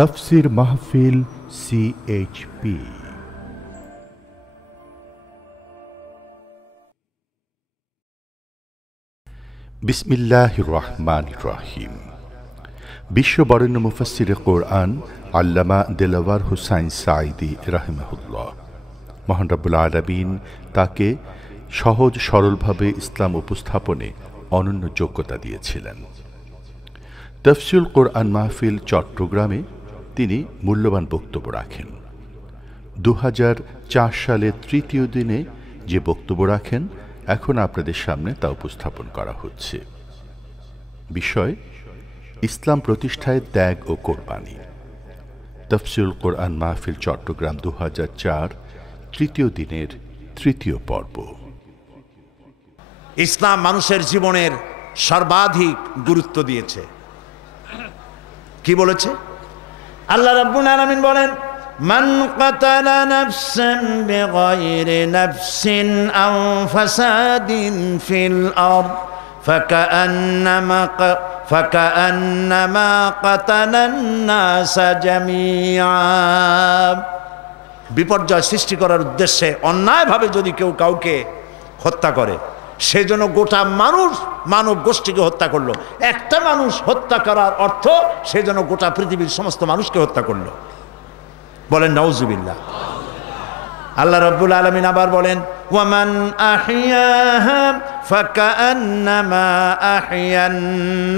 তাফসীর মাহফিল CHP। বিসমিল্লাহির রহমানির রহিম। বিশ্ববরেণ্য মুফাসসিরে কোরআন আল্লামা দেলাওয়ার হুসাইন সাঈদী রাহিমাহুল্লাহ, মহান রব্বুল আলামিন তাকে সহজ সরলভাবে ইসলাম উপস্থাপনে অনন্য যোগ্যতা দিয়েছিলেন। তাফসীরুল কোরআন মাহফিল চট্টগ্রামে তিনি মূল্যবান বক্তব্য রাখেন। 2004 সালের তৃতীয় দিনে যে বক্তব্য রাখেন, এখন আপনাদের সামনে তা উপস্থাপন করা হচ্ছে। বিষয়: ইসলাম প্রতিষ্ঠায় ত্যাগ ও কোরবানি। তাফসীরুল কোরআন মাহফিল চট্টগ্রাম 2004 তৃতীয় দিনের তৃতীয় পর্ব। ইসলাম মানুষের জীবনের সর্বাধিক গুরুত্ব দিয়েছে। কি বলেছে আল্লাহ রাব্বুল আলামিন? বলেন, মান কাতালা নাফসান বিগাইরি নাফসিন আও ফাসাদিন ফিল আরদ ফাকান্নামা কাতালান নাসা জামিআ। বিপর্যয় সৃষ্টি করার উদ্দেশ্যে অন্যায়ভাবে যদি কেউ কাউকে হত্যা করে, সেজন্য গোটা মানব গোষ্ঠীকে হত্যা করলো। একটা মানুষ হত্যা করার অর্থ সেজন্য গোটা পৃথিবীর সমস্ত মানুষকে হত্যা করলো। বলেন নাউজুবিল্লাহ। আল্লাহ রাব্বুল আলামিন আবার বলেন, ওয়ামান আহইয়াহা ফাকান্নামা আহইয়ান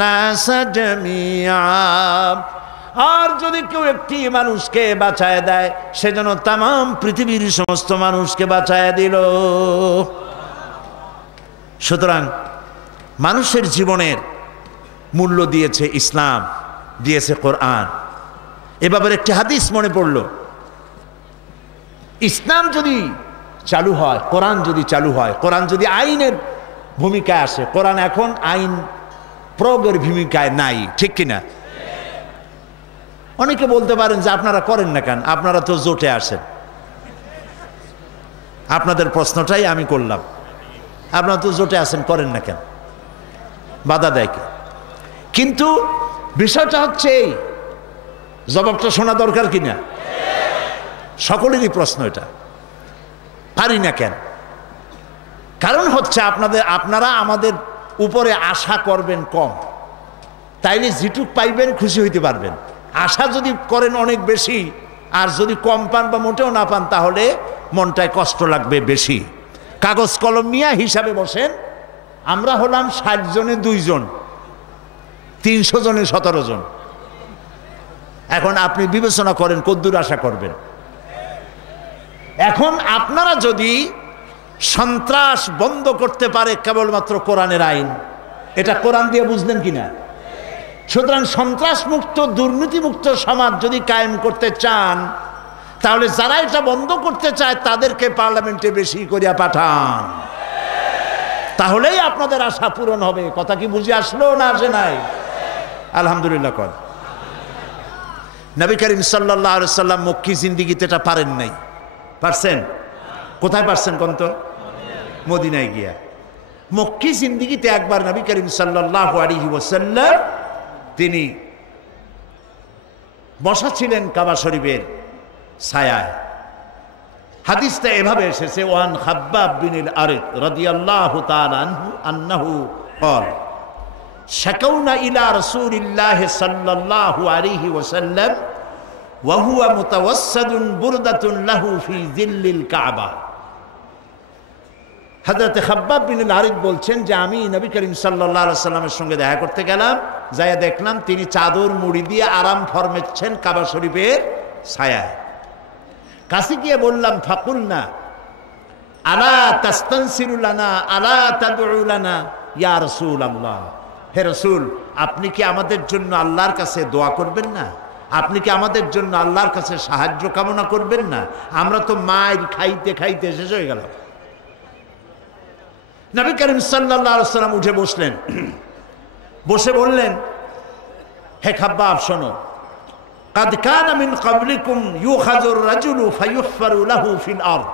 নাসা জামিআ। আর যদি কেউ একটি মানুষকে বাঁচায় দেয়, সেজন্য তামাম পৃথিবীর সমস্ত মানুষকে বাঁচায় দিল। সুতরাং মানুষের জীবনের মূল্য দিয়েছে ইসলাম, দিয়েছে কোরআন। এবার একটি হাদিস মনে পড়ল, ইসলাম যদি চালু হয়, কোরআন যদি চালু হয়, কোরআন যদি আইনের ভূমিকায় আসে, কোরআন এখন আইন প্রয়োগের ভূমিকায় নাই, ঠিক কিনা? অনেকে বলতে পারেন যে আপনারা করেন না কেন, আপনারা তো জোটে আসেন। আপনাদের প্রশ্নটাই আমি করলাম, আপনারা তো জোটে আসেন, করেন না কেন, বাধা দেয় কে? কিন্তু বিষয়টা হচ্ছে এই, জবাবটা শোনা দরকার কিনা? সকলেরই প্রশ্ন এটা, পারি না কেন? কারণ হচ্ছে আপনারা আমাদের উপরে আশা করবেন কম, তাইলে যেটুক পাইবেন খুশি হইতে পারবেন। আশা যদি করেন অনেক বেশি, আর যদি কম পান বা মোটেও না পান, তাহলে মনটায় কষ্ট লাগবে বেশি। কাগজ কলম নিয়ে হিসাবে বসেন, আমরা হলাম 60 জনে 2 জন, 300 জনে 17 জন। এখন আপনি বিবেচনা করেন কদ্দূর আশা করবেন। এখন আপনারা যদি সন্ত্রাস বন্ধ করতে পারে কেবলমাত্র কোরআনের আইন, এটা কোরআন দিয়ে বুঝলেন কিনা? সুতরাং সন্ত্রাস মুক্ত, দুর্নীতি মুক্ত সমাজ যদি কায়েম করতে চান, তাহলে যারা এটা বন্ধ করতে চায় তাদেরকে পার্লামেন্টে বেশি করিয়া পাঠান, তাহলেই আপনাদের আশা পূরণ হবে। কথা কি বুঝে আসলো না আসে নাই? আলহামদুলিল্লাহ কর। নবী করিম সাল্লাল্লাহু আলাইহি সাল্লাম মক্কি জিন্দেগিতে এটা পারেন নাই। পারছেন? কোথায় পারছেন কোন তো? মদিনায় গিয়া। মক্কি জিন্দেগিতে একবার নবী করিম সাল্লাল্লাহু আলাইহি ওয়াসাল্লাম তিনি বসা ছিলেন কাবা শরীফের ছায়ায়। হাদিসটা এভাবে এসেছে, ওয়ান খাব্বাব বিন আরিদ রাদিয়াল্লাহু তাআলা আনহু আন্নাহু ক্বাল শাকাউনা ইলা রাসূলিল্লাহ সাল্লাল্লাহু আলাইহি ওয়াসাল্লাম ওয়া হুয়া মুতাওয়াসসাদুন বুরদাতুন লাহু ফি যিল্লিল কাবা। হযরত খাব্বাব বিন আরিদ বলছেন যে আমি নবী করিম সাল্লাল্লাহু আলাইহি সাল্লামের সঙ্গে দেখা করতে গেলাম, যাইয়া দেখলাম তিনি চাদর মুড়ি দিয়ে আরাম ফরমেছেন কাবা শরীফের ছায়ায়। কাছে গিয়ে বললাম, ফাকুলনা আলা তাস্তানসিরু লানা আলা তাদউ লানা ইয়া রাসূলুল্লাহ। হে রাসূল, আপনি কি আমাদের জন্য আল্লাহর কাছে দোয়া করবেন না? আপনি কি আমাদের জন্য আল্লাহর কাছে সাহায্য কামনা করবেন না? আমরা তো মায়ের খাইতে খাইতে শেষ হয়ে গেল। নবী করিম সাল্লাল্লাহু আলাইহি সাল্লাম উঠে বসলেন, বসে বললেন, হে খাব্বাব শোনো, কাদ কানা মিন ক্বাবলিকুম ইউখাযুর রাজুলু ফায়ুহফারু লাহু ফিল আরদ।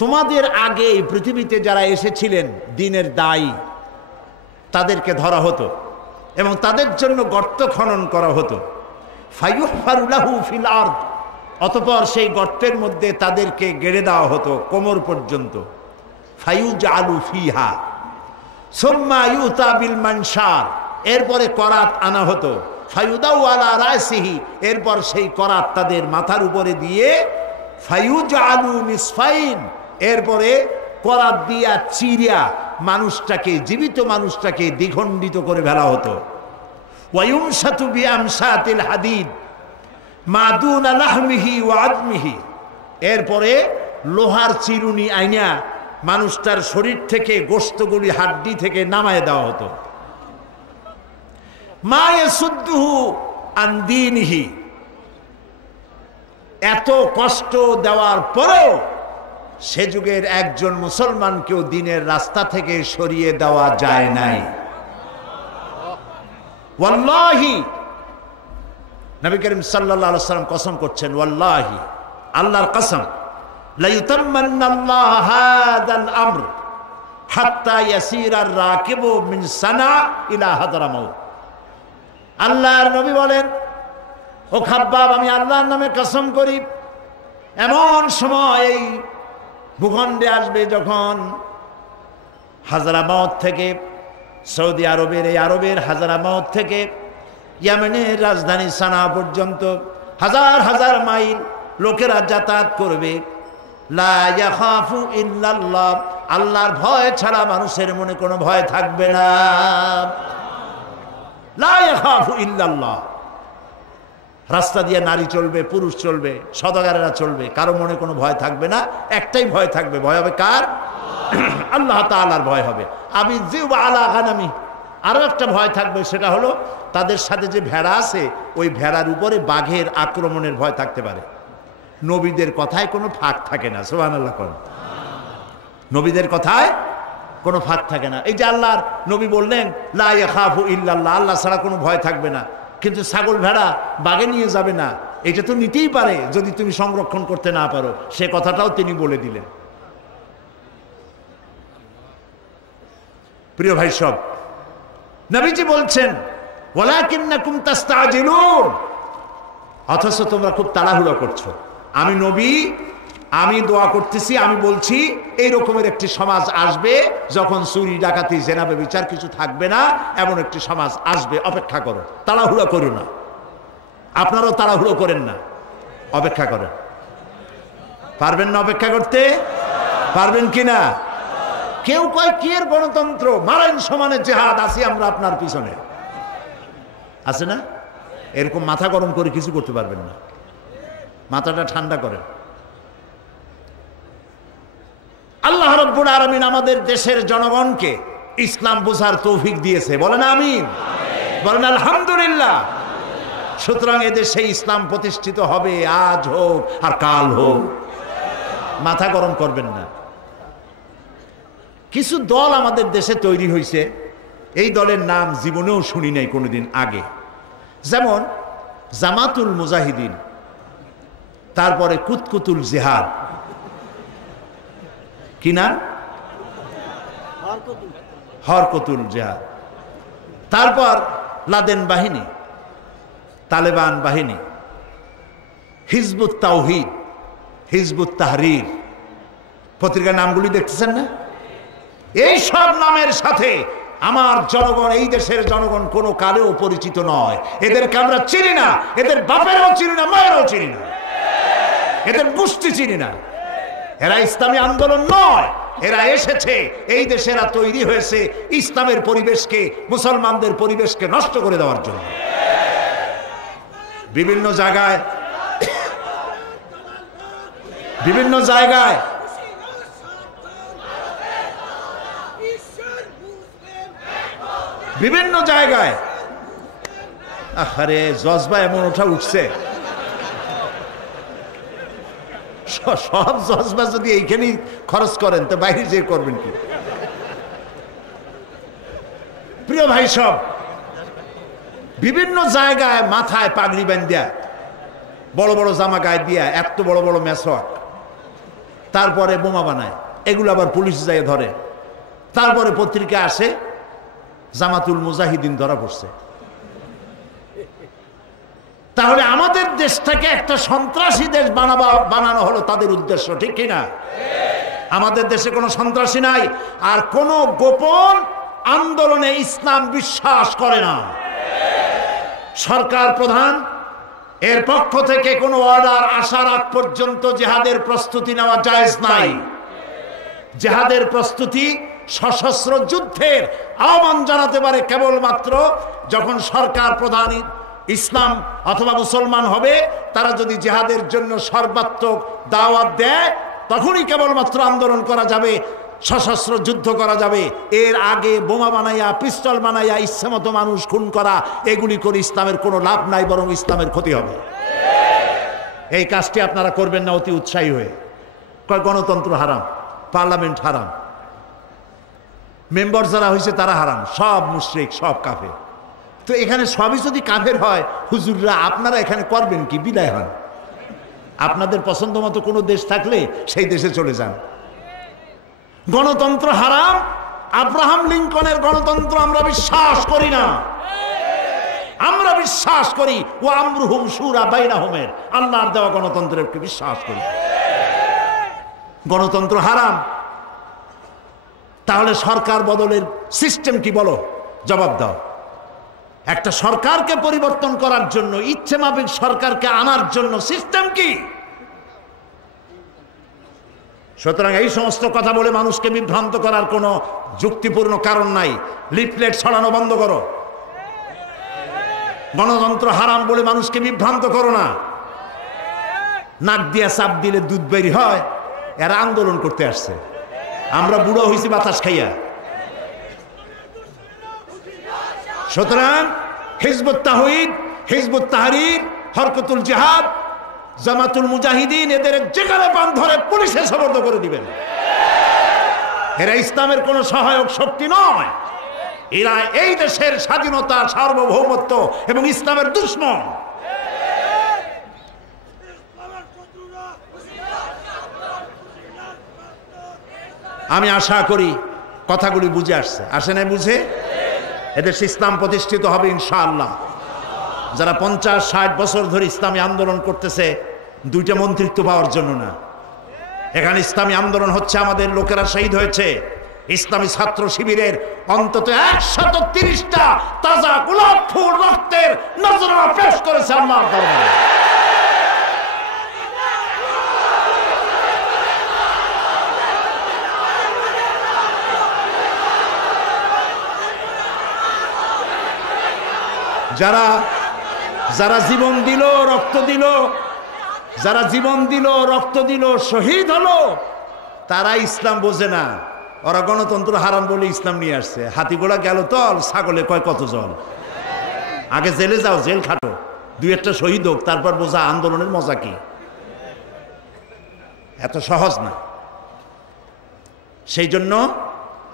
তোমাদের আগে এই পৃথিবীতে যারা এসেছিলেন দ্বীনের দায়ী, তাদেরকে ধরা হতো এবং তাদের জন্য গর্ত খনন করা হতো। ফায়ুহফারু লাহু ফিল আরদ, অতঃপর সেই গর্তের মধ্যে তাদেরকে গেড়ে দেওয়া হতো কোমর পর্যন্ত। ফায়ুজআলু ফিহা সুম্মা ইউতা বিল মানশার, এরপরে করাত আনা হতো। ফায়ুদাউ আলা রাসিহি, এরপর সেই করাত তাদের মাথার উপরে দিয়ে ফায়ুজআলু নিসফাইন, এরপরে করাত দিয়া চিরিয়া মানুষটাকে, জীবিত মানুষটাকে দ্বিখণ্ডিত করে ফেলা হতো। ওয়ায়ুমসাতু বিআমসাতিল হাদিদ মা দুনা লাহমিহি ওয়া আদমিহি, এরপরে লোহার চিরুনি আইনা মানুষটার শরীর থেকে গোশতগুলি হাড্ডি থেকে নামায় দেওয়া হতো। মা ইয়াসুদ্দুহু আন দীনিহি, এত কষ্ট দেওয়ার পরেও সে যুগের একজন মুসলমানকেও দ্বীনের রাস্তা থেকে সরিয়ে দেওয়া যায় নাই। ওয়াল্লাহি, নবী করিম সাল্লাল্লাহু আলাইহি ওয়াসাল্লাম কসম করছেন, ওয়াল্লাহি, আল্লাহর কসম, লা ইউতাম্মান্নাল্লাহু হাদাল আমর হাত্তা ইয়াসিরার রাকিবু মিন সানা ইলা হাদরামাউত। আল্লাহর নবী বলেন, ও খাব্বাব, আমি আল্লাহর নামে কসম করি, এমন সময় এই ভূখণ্ডে আসবে যখন হাজরামাউত থেকে, সৌদি আরবের এই আরবের হাজরামাউত থেকে ইয়েমেনের রাজধানী সানা পর্যন্ত হাজার হাজার মাইল লোকেরা যাতায়াত করবে। লা ইয়াখাফু ইল্লাল্লাহ, আল্লাহর ভয় ছাড়া মানুষের মনে কোনো ভয় থাকবে না। লা ইয়াখাফু ইল্লাল্লাহ, রাস্তা দিয়ে নারী চলবে, পুরুষ চলবে, সদাগরেরা চলবে, কারো মনে কোনো ভয় থাকবে না। একটাই ভয় থাকবে, ভয় হবে কার? আল্লাহ তাআলার ভয় হবে। আবি যিব আলা গানামি, আরো একটা ভয় থাকবে, সেটা হলো তাদের সাথে যে ভেড়া আছে, ওই ভেড়ার উপরে বাঘের আক্রমণের ভয় থাকতে পারে। নবীদের কথায় কোনো ফাঁক থাকে না, সুবহানাল্লাহ কোন নবীদের কথায় কোনো ফাঁক থাকে না। এই যে আল্লাহর নবী বললেন, লা ইয়াখাফু ইল্লাল্লাহ, আল্লাহ ছাড়া কোনো ভয় থাকবে না। কিন্তু ছাগল ভেড়া বাগে নিয়ে যাবে না, এটা তো নিতেই পারে যদি তুমি সংরক্ষণ করতে না পারো, সে কথাটাও তিনি বলে দিলেন। প্রিয় ভাই সব, নবীজি বলছেন, ওয়ালাকিন্নাকুম তাস্তাজিলুন, অথচ তোমরা খুব তাড়াহুড়ো করছো। আমি নবী, আমি দোয়া করতেছি, আমি বলছি এই রকমের একটি সমাজ আসবে যখন চুরি ডাকাতি জেনা ব্যভিচার কিছু থাকবে না, এমন একটি সমাজ আসবে, অপেক্ষা করো, তাড়াহুড়ো করো না। আপনারাও তাড়াহুড়ো করেন না, অপেক্ষা করেন। পারবেন না অপেক্ষা করতে? পারবেন কিনা? কেউ কয় কি এর গণতন্ত্র, মারাইন সমানে জেহাদ, আছি আমরা আপনার পিছনে, আছে না? এরকম মাথা গরম করে কিছু করতে পারবেন না, মাথাটা ঠান্ডা করেন। আল্লাহ রাব্বুল আলামিন আমাদের দেশের জনগণকে ইসলাম বোঝার তৌফিক দিয়েছে, বলেন আমিন, বলেন আলহামদুলিল্লাহ। সুতরাং এদেশে ইসলাম প্রতিষ্ঠিত হবে, আজ হোক আর কাল হোক, মাথা গরম করবেন না। কিছু দল আমাদের দেশে তৈরি হয়েছে, এই দলের নাম জীবনেও শুনি নাই কোনোদিন আগে, যেমন জামাতুল মুজাহিদিন, তারপরে কুতকুতুল জিহাদ, কি নাম? হরকতুল জিহাদ, তারপর লাদেন বাহিনী, তালেবান বাহিনী, হিজবুত তাওহীদ, হিজবুত তাহরীর, পত্রিকার নামগুলি দেখতেছেন না? এই সব নামের সাথে আমার জনগণ, এই দেশের জনগণ কোনো কালেও পরিচিত নয়। এদেরকে আমরা চিনি না, এদের বাপেরও চিনি না, মায়েরও চিনি না, এদের গোষ্ঠী চিনি না। এরা ইসলামী আন্দোলন নয়, এরা এসেছে এই দেশে, এরা তৈরি হয়েছে ইসলামের পরিবেশকে, মুসলমানদের পরিবেশকে নষ্ট করে দেওয়ার জন্য। বিভিন্ন জায়গায় বিভিন্ন জায়গায় বিভিন্ন জায়গায় আরে জজবা এমন ওঠা উঠছে, সব জজবা যদি এইখানেই খরচ করেন তো বাইরে যে করবেন কি? প্রিয় ভাই সব, বিভিন্ন জায়গায় মাথায় পাগড়ি বাঁধিয়া, বড় বড় জামা গায়ে দিয়া, এত বড় বড় মেসওয়াক, তারপরে বোমা বানায়, এগুলো আবার পুলিশ যায় ধরে। তারপরে পত্রিকা আসে জামাতুল মুজাহিদিন ধরা পড়ছে। তাহলে আমাদের দেশটাকে একটা সন্ত্রাসী দেশ বানানো হলো তাদের উদ্দেশ্য, ঠিক কিনা? আমাদের দেশে কোনো সন্ত্রাসী নাই, আর কোনো গোপন আন্দোলনে ইসলাম বিশ্বাস করে না। সরকার প্রধান এর পক্ষ থেকে কোনো অর্ডার আসার আগ পর্যন্ত জিহাদের প্রস্তুতি নেওয়া জায়েজ নাই। জিহাদের প্রস্তুতি সশস্ত্র যুদ্ধের আহ্বান জানাতে পারে কেবলমাত্র যখন সরকার প্রধান ইসলাম অথবা মুসলমান হবে, তারা যদি জিহাদের জন্য সর্বাত্মক দাওয়াত দেয় তখনই কেবলমাত্র আন্দোলন করা যাবে, সশস্ত্র যুদ্ধ করা যাবে। এর আগে বোমা বানাইয়া, পিস্তল বানাইয়া ইচ্ছামতো মানুষ খুন করা, এগুলি করে ইসলামের কোনো লাভ নাই, বরং ইসলামের ক্ষতি হবে। এই কাজটি আপনারা করবেন না অতি উৎসাহী হয়ে। কয় গণতন্ত্র হারাম, পার্লামেন্ট হারাম, মেম্বার যারা হয়েছে তারা হারাম, সব মুশরিক, সব কাফের। তো এখানে সবই যদি কাফের হয়, হুজুররা আপনারা এখানে করবেন কি? বিদায় হন। আপনাদের পছন্দ মতো কোনো দেশ থাকলে সেই দেশে চলে যান। গণতন্ত্র হারাম। আব্রাহাম লিঙ্কনের গণতন্ত্র আমরা বিশ্বাস করি না। আমরা বিশ্বাস করি ও আমরুহুম শুরা বাইনাহুমের, আল্লাহর দেওয়া গণতন্ত্রের বিশ্বাস করি। গণতন্ত্র হারাম। তাহলে সরকার বদলের সিস্টেম কি বলো? জবাব দাও। একটা সরকারকে পরিবর্তন করার জন্য, ইচ্ছে মাফিক সরকারকে আনার জন্য সিস্টেম কি? সুতরাং এই সমস্ত কথা বলে মানুষকে বিভ্রান্ত করার কোনো যুক্তিপূর্ণ কারণ নাই। লিফলেট ছড়ানো বন্ধ করো। গণতন্ত্র হারাম বলে মানুষকে বিভ্রান্ত করো না। নাক দিয়া চাপ দিলে দুধ বেরি হয়, এরা আন্দোলন করতে আসছে। আমরা বুড়ো হয়েছি বাতাস খাইয়া। সুতরাং হিজবুত তাওহীদ, হিজবুত তাহরীর, হরকতুল জিহাদ, জামাতুল মুজাহিদিন, এদের যেখানে পান ধরে পুলিশে সোপর্দ করে দিবেন। এরা ইসলামের কোন সহায়ক শক্তি নয়। এরা এই দেশের স্বাধীনতা, সার্বভৌমত্ব এবং ইসলামের দুশমন। আমি আশা করি কথাগুলি বুঝে আসছে। আসে নাই বুঝে? এদেশে ইসলাম প্রতিষ্ঠিত হবে ইনশাআল্লাহ। যারা 50-60 বছর ধরে ইসলামী আন্দোলন করতেছে, দুইটা মন্ত্রিত্ব পাওয়ার জন্য না। এখানে ইসলামী আন্দোলন হচ্ছে, আমাদের লোকেরা শহীদ হয়েছে। ইসলামী ছাত্র শিবিরের অন্তত 130টা তাজা গোলাপ ফুল রক্তের নজরানা পেশ করেছে আল্লাহর দরবারে। যারা জীবন দিল, রক্ত দিল, যারা জীবন দিল, রক্ত দিল, শহীদ হলো, তারা ইসলাম বোঝে না। ওরা গণতন্ত্র হারাম বলে ইসলাম নিয়ে আসছে। হাতি ঘোড়া গেল তল, ছাগলে কয় কত জল। আগে জেলে যাও, জেল খাটো, দুই একটা শহীদ হোক, তারপর বোঝা আন্দোলনের মজা কি। এত সহজ না। সেই জন্য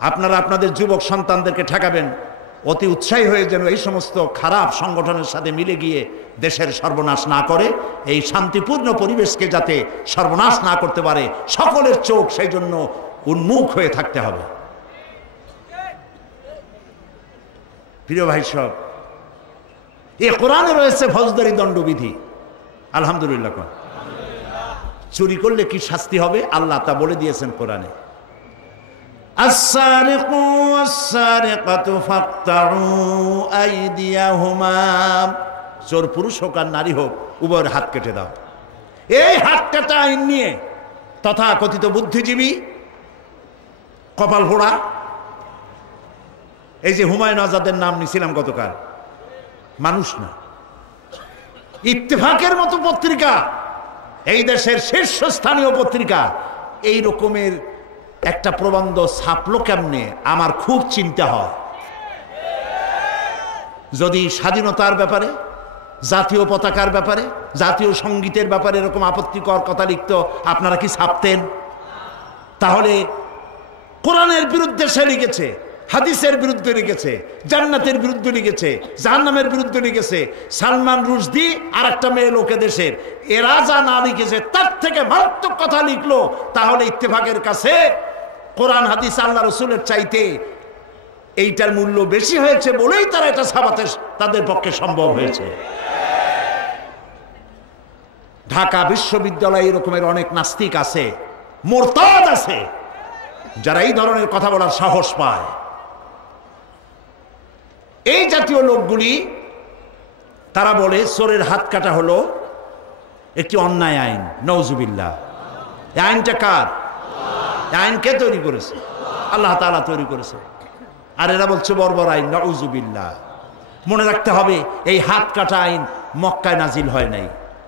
আপনারা আপনাদের যুবক সন্তানদেরকে ঠেকাবেন, অতি উৎসাহী হয়ে যেন এই সমস্ত খারাপ সংগঠনের সাথে মিলে গিয়ে দেশের সর্বনাশ না করে, এই শান্তিপূর্ণ পরিবেশকে যাতে সর্বনাশ না করতে পারে, সকলের চোখ সেই জন্য উন্মুখ হয়ে থাকতে হবে। প্রিয় ভাই সব, এ কোরআনে রয়েছে ফৌজদারি দণ্ডবিধি। আলহামদুলিল্লাহ। চুরি করলে কি শাস্তি হবে আল্লাহ তা বলে দিয়েছেন কোরআনে। আস-সারিকু ওয়াস-সারিকাতু ফাকতাউ আইদিয়াহুমা, চোর পুরুষ হোক আর নারী হোক, উভয়ের হাত কেটে দাও। এই হাত কাটা আইন নিয়ে তথাকথিত বুদ্ধিজীবী, কপাল ফোড়া, এই যে হুমায়ুন আজাদের নাম নিছিলাম গতকাল, মানুষ না। ইত্তেফাকের মতো পত্রিকা, এই দেশের শীর্ষস্থানীয় পত্রিকা, এই রকমের একটা প্রবন্ধ ছাপলো কেমনে আমার খুব চিন্তা হয়। যদি স্বাধীনতার ব্যাপারে, জাতীয় পতাকার ব্যাপারে, জাতীয় সঙ্গীতের ব্যাপারে এরকম আপত্তিকর কথা লিখত, আপনারা কি ছাপতেন? তাহলে কোরআনের বিরুদ্ধে সে লিখেছে, হাদিসের বিরুদ্ধে লিখেছে, জান্নাতের বিরুদ্ধে লিখেছে, জাহান্নামের বিরুদ্ধে লিখেছে। সালমান রুশদি আর একটা মেয়ে লোকে দেশের, এরা যা না লিখেছে তার থেকে মারাত্মক কথা লিখলো। তাহলে ইত্তেফাকের কাছে কোরআন হাদিস আল্লাহ রসুলের চাইতে এইটার মূল্য বেশি হয়েছে বলেই তারা এটা ছাপাতে তাদের পক্ষে সম্ভব হয়েছে। ঢাকা বিশ্ববিদ্যালয়ে এরকমের অনেক নাস্তিক আছে, মোরতাদ আছে, যারা এই ধরনের কথা বলার সাহস পায়। এই জাতীয় লোকগুলি তারা বলে চোরের হাত কাটা হলো একটি অন্যায় আইন। নওজুবিল্লাহ। এই আইনটা কার? আইন কে তৈরি করেছে? আল্লাহ তাআলা তৈরি করেছে। আর এরা বলছে বর্বর আইন। নওজুবিল্লাহ। মনে রাখতে হবে, এই হাত কাটা আইন মক্কায় নাজিল হয় নাই।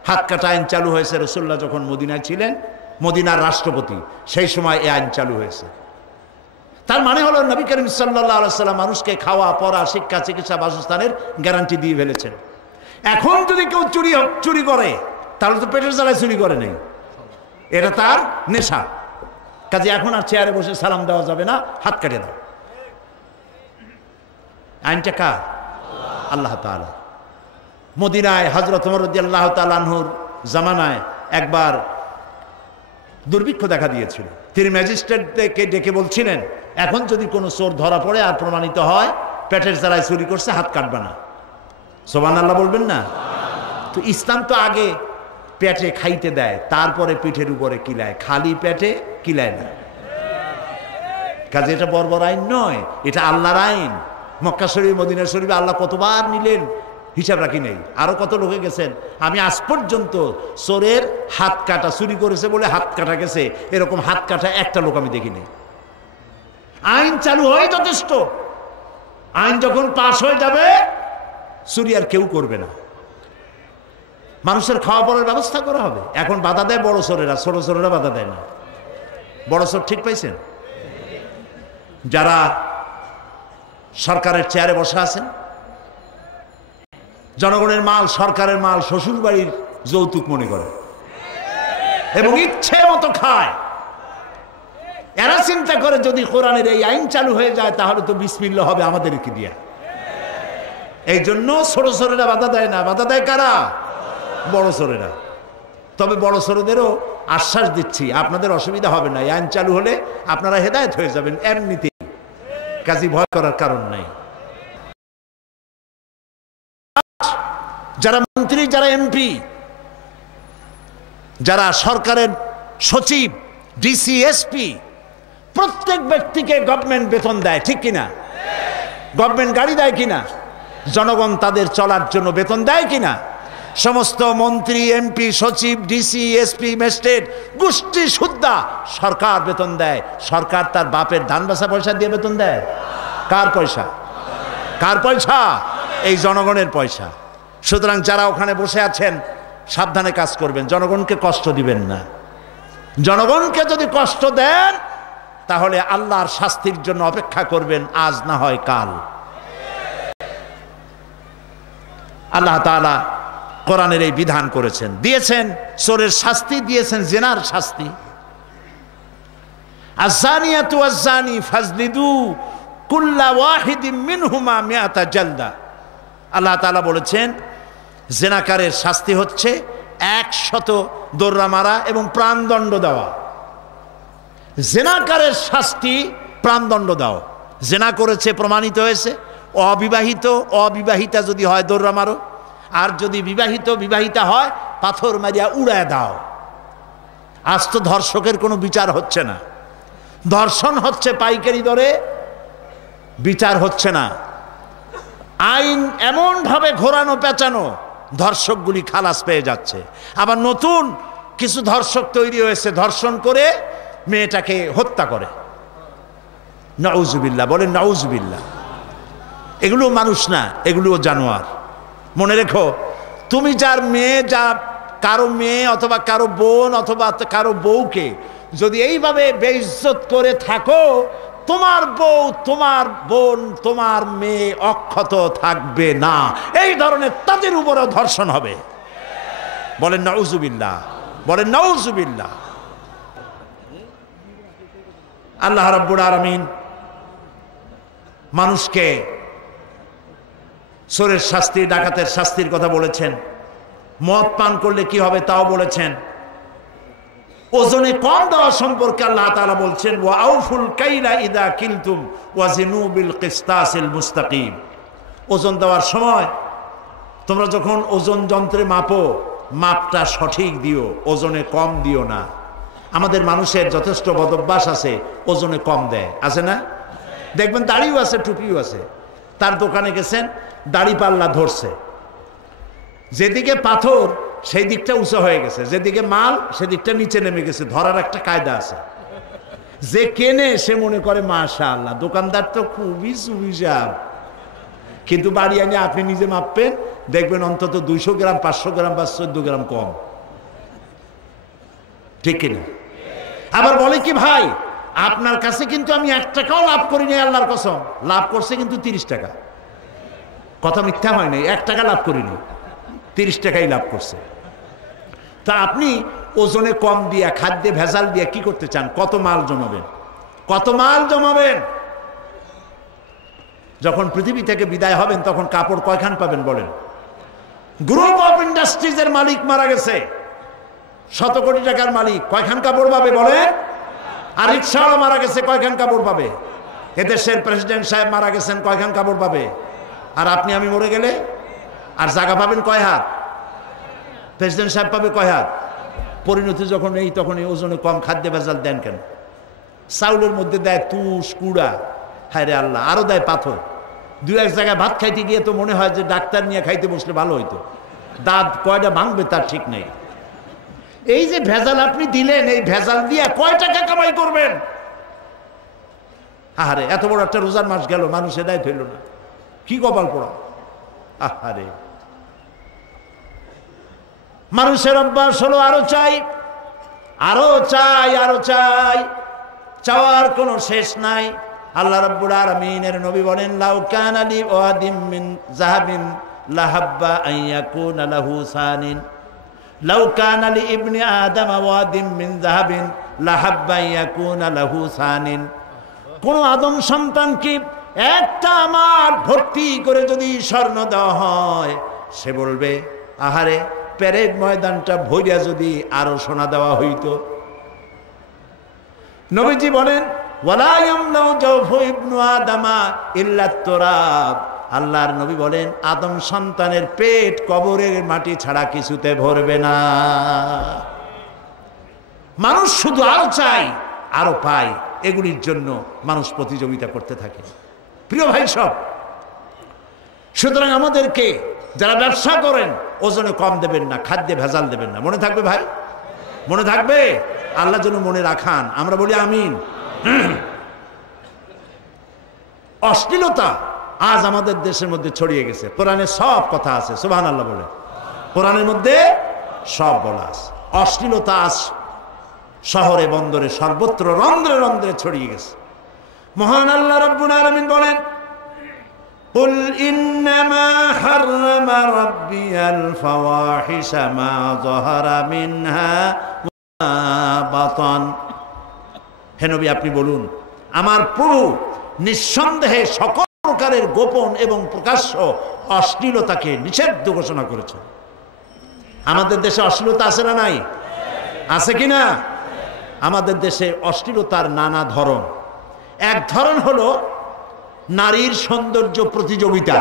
হাত কাটা আইন চালু হয়েছে রাসূলুল্লাহ যখন মদিনায় ছিলেন, মদিনার রাষ্ট্রপতি, সেই সময় এই আইন চালু হয়েছে। তার মানে হলো নবী করিম সাল্লাল্লাহু আলাইহি সাল্লাম মানুষকে খাওয়া, পড়া, শিক্ষা, চিকিৎসা, বাসস্থানের গ্যারান্টি দিয়ে ফেলেছেন। এখন যদি কেউ চুরি করে, তাহলে তো পেটের জ্বালায় চুরি করে নেই, এটা তার নেশা। কাজে এখন আর চেয়ারে বসে সালাম দেওয়া যাবে না, হাত কেটে দাও। আইনটা কার? আল্লাহ তাআলা। মদিনায় হযরত ওমর রাদিয়াল্লাহু তাআলা আনহুর জামানায় একবার দুর্ভিক্ষ দেখা দিয়েছিল। তিনি ম্যাজিস্ট্রেটকে ডেকে বলছিলেন, এখন যদি কোনো চোর ধরা পড়ে আর প্রমাণিত হয় পেটের জ্বালায় চুরি করছে, হাত কাটবে না। সুবহানাল্লাহ বলবেন না? তো ইসলাম তো আগে পেটে খাইতে দেয়, তারপরে পিঠের উপরে কিলায়, খালি পেটে কিলায় না। কাজে এটা বর্বর আইন নয়, এটা আল্লাহর আইন। মক্কা শরীফ, মদিনা শরীফে আল্লাহ কতবার নিলেন হিসাব রাখি নেই। আরো কত লোকে গেছেন, আমি আজ পর্যন্ত চোরের হাত কাটা, চুরি করেছে বলে হাত কাটা গেছে, এরকম হাত কাটা একটা লোক আমি দেখিনি। আইন চালু হয় যথেষ্ট। আইন যখন পাশ হয়ে যাবে, চুরি আর কেউ করবে না। মানুষের খাওয়া পড়ার ব্যবস্থা করা হবে। এখন বাধা দেয় বড় চোরেরা, ছোট চোরেরা বাধা দেয় না। বড় চোর ঠিক পাইছেন? যারা সরকারের চেয়ারে বসে আছেন, জনগণের মাল, সরকারের মাল শ্বশুর বাড়ির যৌতুক মনে করে এবং ইচ্ছে মতো খায়। এরা চিন্তা করে যদি কোরআনের এই আইন চালু হয়ে যায় তাহলে তো বিসমিল্লাহ হবে আমাদেরকে দিয়া। এই জন্য ছোট ছোটরা বাধা দেয় না। বাধা দেয় কারা? বড় ছোটরা। তবে বড় ছোটদেরও আশ্বাস দিচ্ছি, আপনাদের অসুবিধা হবে না। এই আইন চালু হলে আপনারা হেদায়েত হয়ে যাবেন এমনিতেই, কাজী ভয় করার কারণ নাই। যারা মন্ত্রী, যারা এমপি, যারা সরকারের সচিব, ডিসি, এসপি, প্রত্যেক ব্যক্তিকে গভর্নমেন্ট বেতন দেয়, ঠিক কিনা? গভর্নমেন্ট গাড়ি দেয় কিনা? জনগণ তাদের চলার জন্য বেতন দেয় কিনা? সমস্ত মন্ত্রী, এমপি, সচিব, ডিসি, এসপি, ম্যাজিস্ট্রেট গোষ্ঠী সুদ্ধা সরকার বেতন দেয়। সরকার তার বাপের ধান বেচা পয়সা দিয়ে বেতন দেয়। কার পয়সা? কার পয়সা? এই জনগণের পয়সা। সুতরাং যারা ওখানে বসে আছেন সাবধানে কাজ করবেন, জনগণকে কষ্ট দিবেন না। জনগণকে যদি কষ্ট দেন তাহলে আল্লাহর শাস্তির জন্য অপেক্ষা করবেন, আজ না হয় কাল। আল্লাহ তাআলা কোরআনের এই বিধান করেছেন, দিয়েছেন চোরের শাস্তি, দিয়েছেন জিনার শাস্তি। আয-যানিয়াতু ওয়াজ-যানি ফাজলিদু কুল্লা ওয়াহিদিম মিনহুমা মিআতা জালদা। আল্লাহ তাআলা বলেছেন জিনাকারের শাস্তি হচ্ছে 100 দোররা মারা এবং প্রাণদণ্ড দেওয়া। জিনাকারের শাস্তি প্রাণদণ্ড দাও। জিনা করেছে, প্রমাণিত হয়েছে, অবিবাহিতা যদি হয় দোররা মারো, আর যদি বিবাহিতা হয় পাথর মারিয়া উড়ায় দাও। আজ তো ধর্ষকের কোনো বিচার হচ্ছে না, ধর্ষণ হচ্ছে পাইকারি দরে, বিচার হচ্ছে না। আইন এমন ভাবে ঘোরানো পেঁচানো, ধর্ষকগুলি খালাস পেয়ে যাচ্ছে। আবার নতুন কিছু ধর্ষক তৈরি হয়েছে, ধর্ষণ করে মেয়েটাকে হত্যা করে। নাউজুবিল্লাহ, বলেন নাউজুবিল্লাহ। এগুলো মানুষ না, এগুলো জানোয়ার। মনে রেখো, তুমি যার মেয়ে, যা কারো মেয়ে অথবা কারো বোন অথবা কারো বউকে যদি এইভাবে বেইজ্জত করে থাকো, তোমার বউ, তোমার বোন, তোমার মেয়ে অক্ষত থাকবে না। এই ধরনের তাদের উপরও ধর্ষণ হবে। বলেন নাউজুবিল্লাহ, বলেন নাউজুবিল্লাহ। আল্লাহ রাব্বুল আলামিন মানুষকে চোরের শাস্তি, ডাকাতের শাস্তির কথা বলেছেন। মদ পান করলে কি হবে তাও বলেছেন। ওজনে কম দেওয়া সম্পর্কে আল্লাহ তাআলা বলছেন, ওয়া আউফুল কাইলা ইদা কিলতুম ওয়াজিনু বিল কিসতাসিল মুস্তাকিম। ওজন দেওয়ার সময় তোমরা যখন ওজন যন্ত্রে মাপো মাপটা সঠিক দিও, ওজনে কম দিও না। আমাদের মানুষের যথেষ্ট বদভ্যাস আছে, ওজনে কম দেয়, আছে না? দেখবেন দাড়িও আছে, টুপিও আছে, তার দোকানে গেছেন, দাড়ি পাল্লা ধরছে, যেদিকে পাথর সেই দিকটা উঁচু হয়ে গেছে, যেদিকে মাল সেদিকটা নিচে নেমে গেছে, ধরার একটা কায়দা আছে। যে কেনে সে মনে করে মাশাআল্লাহ, দোকানদার তো খুবই সুবিচার, কিন্তু বাড়ি এনে আপনি নিজে মাপবেন, দেখবেন অন্তত 200 গ্রাম 500 গ্রাম বা 14 গ্রাম কম, ঠিক কিনা? আবার বলে কি ভাই, আপনার কাছে কিন্তু আমি 1 টাকাও লাভ করিনি, আল্লাহর কসম, লাভ করছে কিন্তু 30 টাকা। কথা মিথ্যা হয় নাই, 1 টাকা লাভ করিনি, 30 টাকাই লাভ করছে। তা আপনি ওজনে কম দিয়া, খাদ্যে ভেজাল দিয়া কি করতে চান? কত মাল জমাবেন, কত মাল জমাবেন? যখন পৃথিবী থেকে বিদায় হবেন তখন কাপড় কয়খান পাবেন বলেন? গ্রুপ অফ ইন্ডাস্ট্রিজের মালিক মারা গেছে, 100 কোটি টাকার মালিক, কয়খান কাপড় পাবে বলেন? আর রিক্সাওয়ালা মারা গেছে, কয়খান কাপড় পাবে? এদেশের প্রেসিডেন্ট সাহেব মারা গেছেন, কয়খান কাপড় পাবে? আর আপনি আমি মরে গেলে আর জায়গা পাবেন কয় হাত? প্রেসিডেন্ট সাহেব পাবে কয় হাত? পরিণতি যখন এই তখন এই ওজনে কম, খাদ্যে ভেজাল দেন কেন? চাউলের মধ্যে দেয় তুষ, কুড়া, হায় রে আল্লাহ, আরো দেয় পাথর। 2-1 জায়গায় ভাত খাইতে গিয়ে তো মনে হয় যে ডাক্তার নিয়ে খাইতে বসলে ভালো হইতো, দাঁত কয়টা ভাঙবে তার ঠিক নেই। এই যে ভেজাল আপনি দিলেন, এই ভেজাল দিয়ে কয় টাকা কামাই করবেন? আহারে, এত বড় একটা রোজার মাস গেল, মানুষ হেদায়েত হইল না, কি কপাল পোড়া। আহারে, মানুষের অভ্যাস হলো আরো চাই, আরো চাই, আরো চাই, চাওয়ার কোনো শেষ নাই। আল্লাহ রাব্বুল আলামিনের নবী বলেন, লাউ কানা লি ওয়াদিম মিন যাহাবিন লাহাব্বা আন ইয়াকুনা লাহু সানিন, লাউ কানা লি ইবনি আদম ওয়াদিম মিন যাহাবিন লাহাব্বা আন ইয়াকুনা লাহু সানিন। কোন আদম সন্তানকে একটা মাঠ ভর্তি করে যদি স্বর্ণ দেওয়া হয়, সে বলবে আহারে, প্যারেড ময়দানটা ভরিয়া যদি আরো সোনা দেওয়া হইতো। নবীজি বলেন, ওয়ালা ইয়ামলাউ জাওফু ইবনু আদামা ইল্লা তুরাব। আল্লাহর নবী বলেন, আদম সন্তানের পেট কবরের মাটি ছাড়া কিছুতে ভরবে না। মানুষ শুধু আরো চাই, আরো পায়, এগুলির জন্য মানুষ প্রতিযোগিতা করতে থাকে। প্রিয় ভাই সব, সুতরাং আমাদেরকে যারা ব্যবসা করেন, ওজনে কম দেবেন না, খাদ্যে ভেজাল দেবেন না, মনে থাকবে ভাই? মনে থাকবে? আল্লাহ যেন মনে রাখান, আমরা বলি আমিন। অশ্লীলতা আজ আমাদের দেশের মধ্যে ছড়িয়ে গেছে, কোরআনে সব কথা আছে, সুবহানাল্লাহ বলে, কোরআনের মধ্যে সব বলা আছে। অশ্লীলতা আজ শহরে বন্দরে সর্বত্র রন্ধ্রে রন্ধ্রে ছড়িয়ে গেছে। মহান আল্লাহ রাব্বুল আলামিন বলেন, قل إنما حرم ربي الفواحش ما ظهر منها وما بطن। হে নবী, আপনি বলুন, আমার প্রভু নিঃসন্দেহে সকল প্রকারের গোপন এবং প্রকাশ্য অশ্লীলতাকে নিষিদ্ধ ঘোষণা করেছেন। আমাদের দেশে অশ্লীলতা আছে না নাই? আছে কিনা? আমাদের দেশে অশ্লীলতার নানা ধরন। এক ধরন হলো নারীর সৌন্দর্য প্রতিযোগিতা।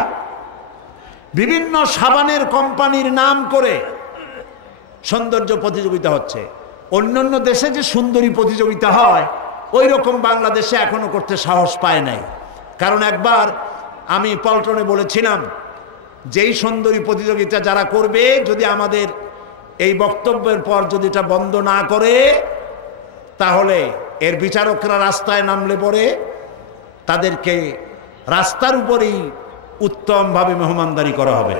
বিভিন্ন সাবানের কোম্পানির নাম করে সৌন্দর্য প্রতিযোগিতা হচ্ছে। অন্যান্য দেশে যে সুন্দরী প্রতিযোগিতা হয়, ওই রকম বাংলাদেশে এখনো করতে সাহস পায় নাই। কারণ একবার আমি পল্টনে বলেছিলাম, যেই সুন্দরী প্রতিযোগিতা যারা করবে, যদি আমাদের এই বক্তব্যের পর যদি এটা বন্ধ না করে, তাহলে এর বিচারকরা রাস্তায় নামলে পরে তাদেরকে রাস্তার উপরেই উত্তমভাবে মেহমানদারি করা হবে।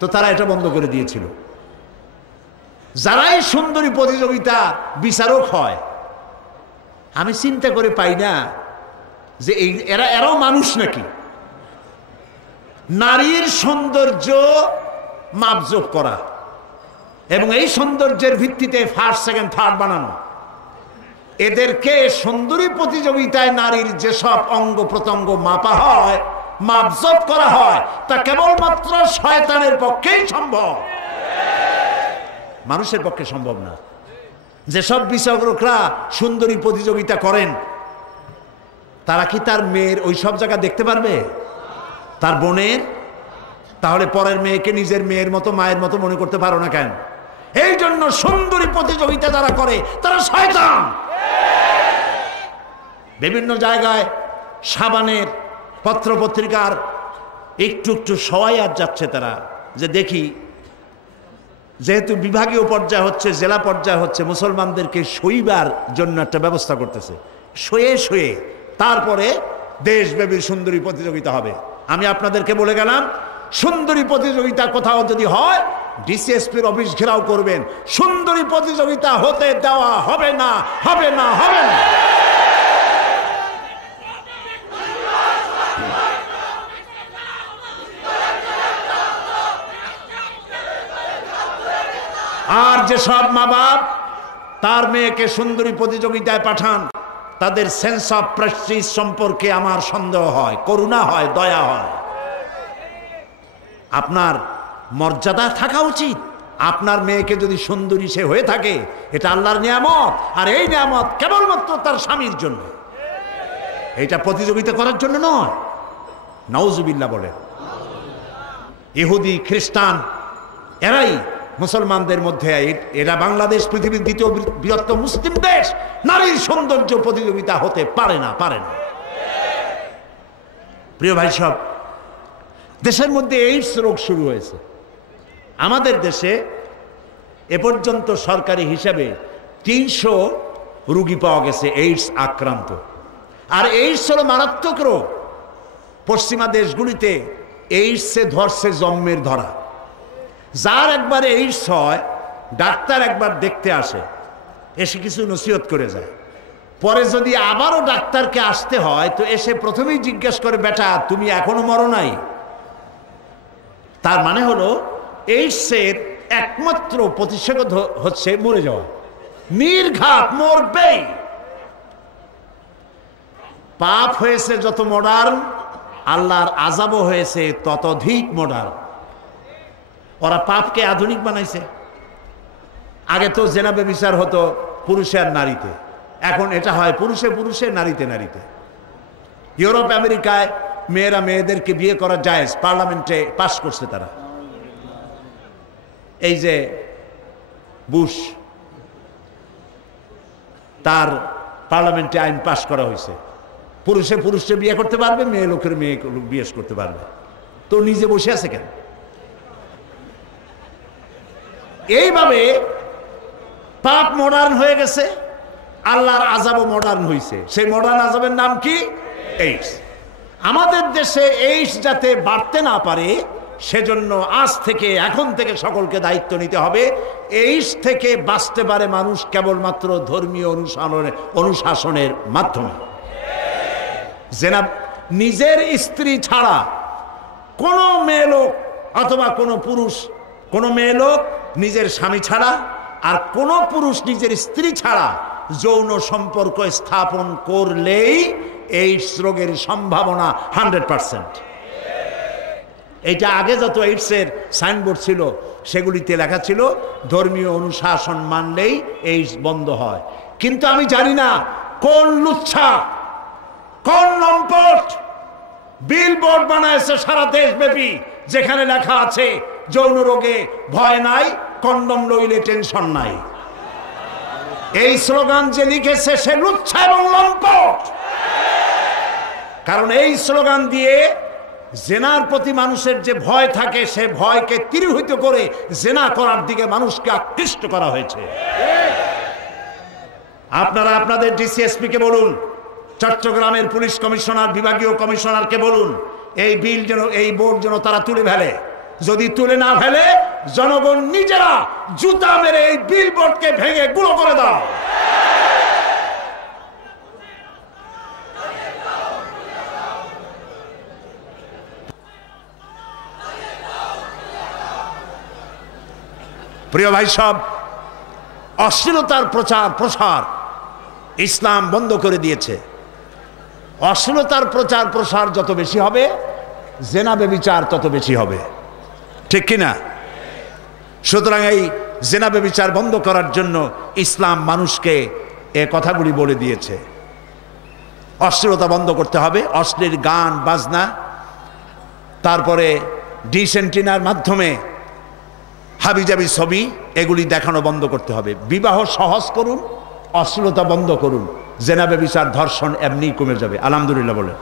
তো তারা এটা বন্ধ করে দিয়েছিল। যারাই সুন্দরী প্রতিযোগিতা বিচারক হয়, আমি চিন্তা করে পাই না যে এরাও মানুষ নাকি। নারীর সৌন্দর্য মাপজোপ করা এবং এই সৌন্দর্যের ভিত্তিতে ফার্স্ট, সেকেন্ড, থার্ড বানানো। এদেরকে সুন্দরী প্রতিযোগিতায় নারীর যেসব অঙ্গ প্রত্যঙ্গ মাপা হয়, মাপজোপ করা হয়, তা কেবলমাত্র শয়তানের পক্ষেই সম্ভব, মানুষের পক্ষে সম্ভব না। যেসব বিচারকরা সুন্দরী প্রতিযোগিতা করেন, তারা কি তার মেয়ের ওই সব জায়গা দেখতে পারবে? তার বোনের, তাহলে পরের মেয়েকে নিজের মেয়ের মতো মায়ের মতো মনে করতে পারো না কেন? এই জন্য সুন্দরী প্রতিযোগিতা যারা করে তারা শয়তান। বিভিন্ন জায়গায় সাবানের পত্র পত্রিকার একটু একটু সবাই আর যাচ্ছে তারা, যে দেখি যেহেতু বিভাগীয় পর্যায়ে হচ্ছে, জেলা পর্যায়ে হচ্ছে, মুসলমানদেরকে শোইবার জন্য একটা ব্যবস্থা করতেছে, শোয়ে শোয়ে তারপরে দেশব্যাপী সুন্দরী প্রতিযোগিতা হবে। আমি আপনাদেরকে বলে গেলাম, সুন্দরী প্রতিযোগিতা কোথাও যদি হয় ডিসিএসপির অফিস ঘেরাও করবেন। সুন্দরী প্রতিযোগিতা হতে দেওয়া হবে না, হবে না, হবে না। আর যে সব মা বাপ তার মেয়েকে সুন্দরী প্রতিযোগিতায় পাঠান, তাদের সেন্স অফ প্রেস্টিজ সম্পর্কে আমার সন্দেহ হয়, করুণা হয়, দয়া হয়। আপনার মর্যাদা থাকা উচিত। আপনার মেয়েকে যদি সুন্দরী সে হয়ে থাকে, এটা আল্লাহর নিয়ামত, আর এই নিয়ামত কেবলমাত্র তার স্বামীর জন্য, এটা প্রতিযোগিতা করার জন্য নয়। নাউজুবিল্লাহ বলে। ইহুদি খ্রিস্টান এরাই মুসলমানদের মধ্যে, এরা বাংলাদেশ পৃথিবীর দ্বিতীয় বৃহত্তম মুসলিম দেশ, নারীর সৌন্দর্য প্রতিযোগিতা হতে পারে না, পারে না। প্রিয় ভাই সব, দেশের মধ্যে এইডস রোগ শুরু হয়েছে। আমাদের দেশে এ পর্যন্ত সরকারি হিসাবে 300 রোগী পাওয়া গেছে এইডস আক্রান্ত। আর এইডস হলো মারাত্মক রোগ। পশ্চিমা দেশগুলিতে এইডসে ধরছে জন্মের ধরা। যার একবার এইডস হয়, ডাক্তার একবার দেখতে আসে, এসে কিছু নসিহত করে যায়। পরে যদি আবারও ডাক্তারকে আসতে হয় তো এসে প্রথমেই জিজ্ঞেস করে, বেটা তুমি এখনো মরো নাই? তার মানে হলো এইডসের একমাত্র প্রতিষেধক হচ্ছে মরে যাওয়া, নির্ঘাত মরবেই। পাপ হয়েছে যত মডার্ন, আল্লাহর আযাবও হয়েছে ততোধিক মডার্ন। ওরা পাপকে আধুনিক বানাইছে। আগে তো জেনা ব্যভিচার হতো পুরুষে আর নারীতে, এখন এটা হয় পুরুষে পুরুষে, নারীতে নারীতে। ইউরোপ আমেরিকায় মেয়েরা মেয়েদেরকে বিয়ে করা জায়েজ, পার্লামেন্টে পাশ করছে তারা। এই যে বুশ, তার পার্লামেন্টে আইন পাশ করা হয়েছে, পুরুষে পুরুষে বিয়ে করতে পারবে, মেয়ে লোকের মেয়ে বিয়ে করতে পারবে। তো নিজে বসে আছে কেন? এইভাবে পাপ মডার্ন হয়ে গেছে, আল্লাহর আযাবও মডার্ন হয়েছে। সেই মডার্ন আযাবের নাম কি? এইডস। আমাদের দেশে এইডস যাতে বাড়তে না পারে সেজন্য আজ থেকে, এখন থেকে সকলকে দায়িত্ব নিতে হবে। এইডস থেকে বাঁচতে পারে মানুষ কেবলমাত্র ধর্মীয় অনুশাসনের মাধ্যমে। জেনা নিজের স্ত্রী ছাড়া কোনো মেয়ে লোক অথবা কোনো পুরুষ, কোনো মেয়ে লোক নিজের স্বামী ছাড়া আর কোনো পুরুষ নিজের স্ত্রী ছাড়া যৌন সম্পর্ক স্থাপন করলেই এইডস রোগের সম্ভাবনা 100%। এইটা আগে যত এইডসের সাইনবোর্ড ছিল সেগুলিতে লেখা ছিল ধর্মীয় অনুশাসন মানলেই এইডস বন্ধ হয়। কিন্তু আমি জানি না কোন লুচ্ছা, কোন লম্পট বিলবোর্ড বানাইছে সারা দেশব্যাপী, যেখানে লেখা আছে যৌন রোগে ভয় নাই, কন্ডম লইলে টেনশন নাই। এই স্লোগান যে লিখেছে সে লুচ্ছা এবং লম্পট। কারণ এই স্লোগান দিয়ে জেনার প্রতি মানুষের যে ভয় থাকে, সে ভয়কে তিরোহিত করে জেনা করার দিকে মানুষকে আকৃষ্ট করা হয়েছে। আপনারা আপনাদের ডিসিএসপি কে বলুন, চট্টগ্রামের পুলিশ কমিশনার, বিভাগীয় কমিশনারকে বলুন, এই বিল যেন, এই বোর্ড যেন তারা তুলে ফেলে। যদি তুলে না ফেলে, জনগণ নিজেরা জুতা মেরে এই বিল বোর্ডকে ভেঙে গুঁড়ো করে দাও। প্রিয় ভাই সব, অশ্লীলতার প্রচার প্রসার ইসলাম বন্ধ করে দিয়েছে। অশ্লীলতার প্রচার প্রসার যত বেশি হবে, জেনা ব্যভিচার তত বেশি হবে, ঠিক কিনা? সুতরাং এই জেনা ব্যভিচার বন্ধ করার জন্য ইসলাম মানুষকে এ কথাগুলি বলে দিয়েছে। অশ্লীলতা বন্ধ করতে হবে, অশ্লীল গান বাজনা, তারপরে ডিসেন্টিনার মাধ্যমে হাবিজাবি ছবি এগুলি দেখানো বন্ধ করতে হবে। বিবাহ সহজ করুন, অশ্লীলতা বন্ধ করুন, জেনা ব্যভিচার ধর্ষণ এমনিই কমে যাবে। আলহামদুলিল্লাহ বলে।